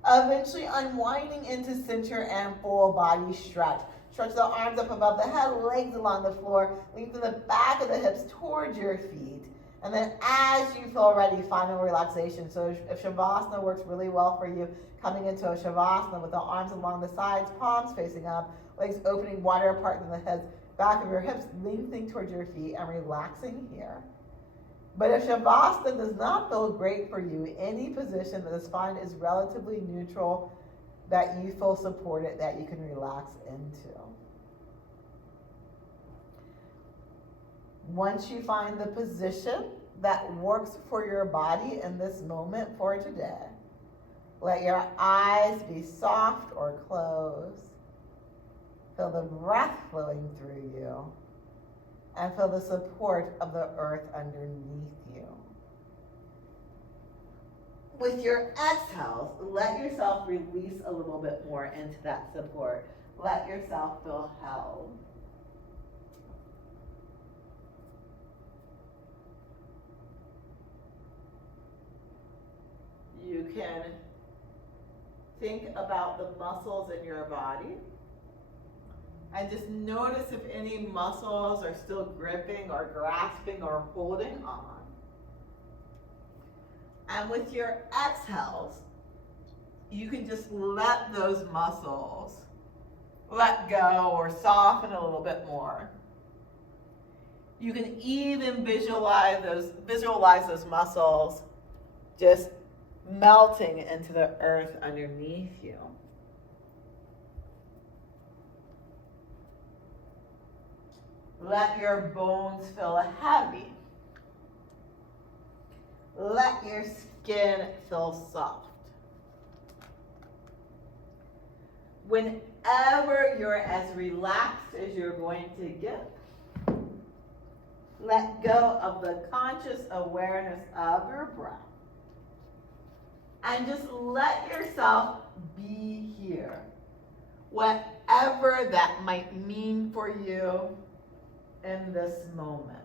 Eventually unwinding into center and full body stretch. Stretch the arms up above the head, legs along the floor, lengthen the back of the hips towards your feet. And then as you feel ready, final relaxation. So if Shavasana works really well for you, coming into a Shavasana with the arms along the sides, palms facing up, legs opening wider apart than the heads, back of your hips, lengthening towards your feet and relaxing here. But if Shavasana does not feel great for you, any position that the spine is relatively neutral, that you feel supported, that you can relax into. Once you find the position that works for your body in this moment for today, let your eyes be soft or closed. Feel the breath flowing through you and feel the support of the earth underneath you. With your exhales, let yourself release a little bit more into that support. Let yourself feel held. You can think about the muscles in your body and just notice if any muscles are still gripping or grasping or holding on. And with your exhales, you can just let those muscles let go or soften a little bit more. You can even visualize those muscles just melting into the earth underneath you. Let your bones feel heavy. Let your skin feel soft. Whenever you're as relaxed as you're going to get, let go of the conscious awareness of your breath. And just let yourself be here. Whatever that might mean for you in this moment.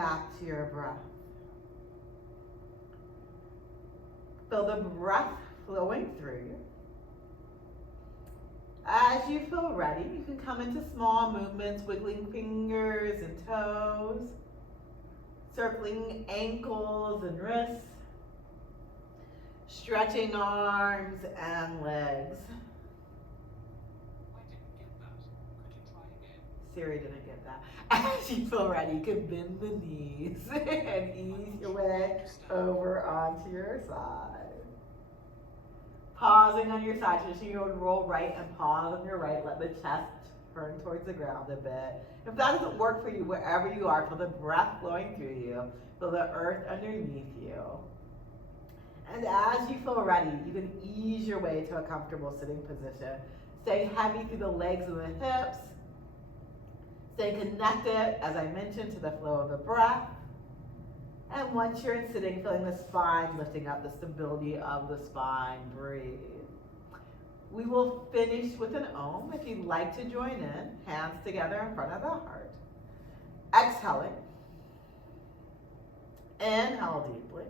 back to your breath. Feel the breath flowing through you. As you feel ready, you can come into small movements, wiggling fingers and toes, circling ankles and wrists, stretching arms and legs. I didn't get that. Could you try again? Siri didn't get that. As you feel ready, you can bend the knees and ease your way over onto your side. Pausing on your side, so you would roll right and pause on your right. Let the chest turn towards the ground a bit. If that doesn't work for you, wherever you are, feel the breath flowing through you. Feel the earth underneath you. And as you feel ready, you can ease your way to a comfortable sitting position. Stay heavy through the legs and the hips. Stay connected, as I mentioned, to the flow of the breath. And once you're in sitting, feeling the spine lifting up, the stability of the spine, breathe. We will finish with an Om. If you'd like to join in, hands together in front of the heart. Exhaling. Inhale deeply.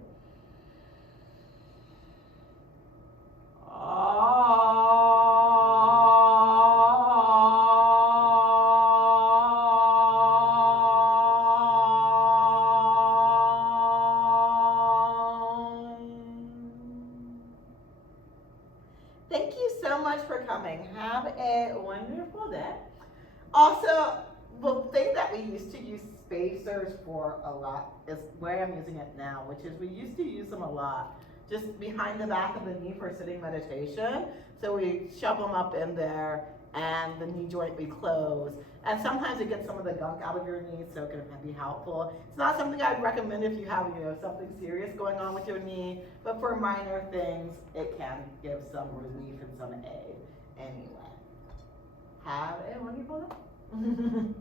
Thank you so much for coming. Have a wonderful day. Also, the thing that we used to use spacers for a lot is where I'm using it now, which is we used to use them a lot just behind the back of the knee for sitting meditation. So we shove them up in there and the knee joint we close. And sometimes it gets some of the gunk out of your knee, so it can be helpful. It's not something I'd recommend if you have, something serious going on with your knee, but for minor things, it can give some relief and some aid. Anyway, have a wonderful day.